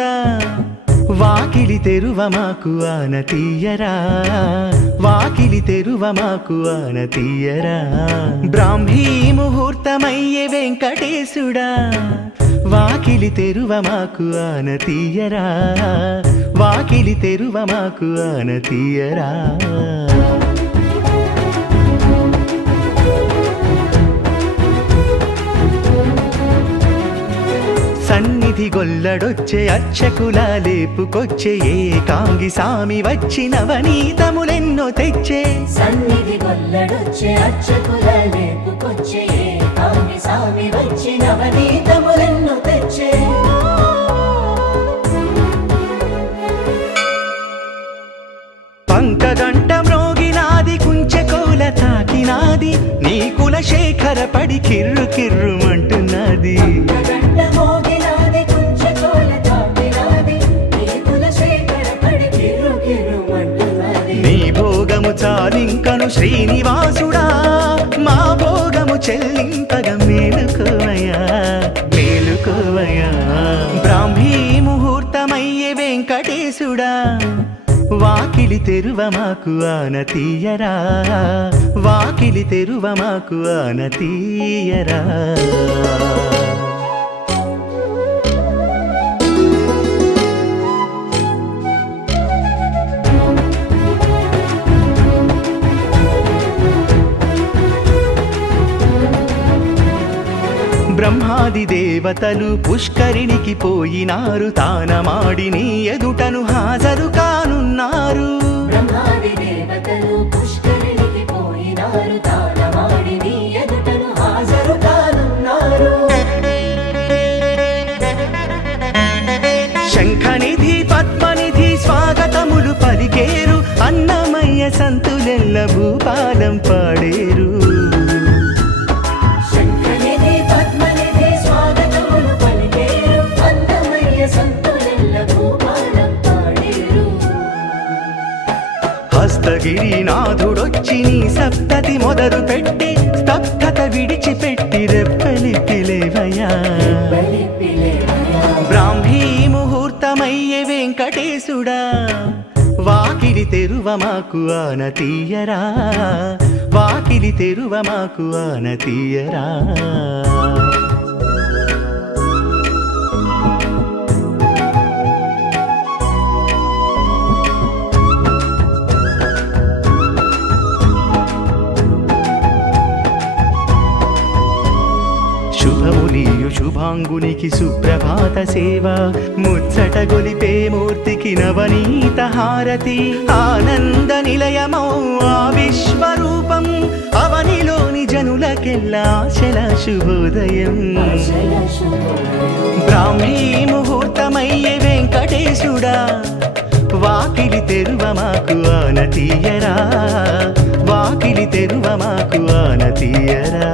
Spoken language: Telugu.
వెంకటేశుడా వాకిలి తెరువ మాకు ఆన తీయరా వాకిలి తెరువ మాకు ఆన తీయరా బ్రాహ్మీ ముహూర్తమయ్యే వెంకటేశుడా వాకిలి తెరువ మాకు ఆన తీయరా వాకిలి తెరువ మాకు ఆన తీయరా సన్నిధి గొల్లడొచ్చే అర్చకుల లేపుకొచ్చే ఏకాంగి సామి వచ్చి నవనీతములెన్నో తెచ్చే సన్నిధి గొల్లడొచ్చే అర్చకుల లేపుకొచ్చే ఏకాంగి సామి వచ్చి నవనీతములెన్నో తెచ్చే పంకగంట మ్రోగినాది కుంచెకోల తాకినాది నీ కులశేఖర పడి కిర్రు కిర్రుమంటున్నది నీ భోగము చాలింకను శ్రీనివాసుడా మా భోగము చెల్లింపగ మేలుకోవయ్యా మేలుకోవయ్యా బ్రాహ్మీ ముహూర్తమయ్యే వెంకటేశుడా వాకిలి తెరువ మాకు ఆన తీయరా వాకిలి తెరువ మాకు ఆన తీయరా బ్రహ్మాది దేవతలు పుష్కరిణికి పోయినారు తానమాడి నీ ఎదుటను హాజరు కానున్నారు బ్రహ్మాది దేవతలు పుష్కరిణికి పోయినారు తానమాడి నీ ఎదుటను హాజరు కానున్నారు శంఖనిధి పద్మనిధి స్వాగతములు పలికేరు అన్నమయ్య సంతులెల్ల భూపాలం పాడేరు హస్తగిరినాథుడొచ్చి నీ సప్తతి మొదలు పెట్టి స్తబ్దత విడిచిపెట్టి రెప్పలిపిలేవయ్యా బ్రాహ్మీ ముహూర్తమయ్యే వెంకటేశుడా వాకిలి తెరువ మాకు ఆన తీయరా వాకిలి తెరువ మాకు ఆన తీయరా శుభములియు శుభాంగునికి సుప్రభాత సేవ ముచ్చట గొలిపే మూర్తికి నవనీత హారతి ఆనంద నిలయమౌ ఆ విశ్వరూపం అవనిలోని జనులకెల్లా ఆశల శుభోదయం బ్రాహ్మీ ముహూర్తమయ్యే వెంకటేశుడా వాకిలి తెరువ మాకు ఆన తీయరా వాకిలి తెరువ మాకు ఆన తీయరా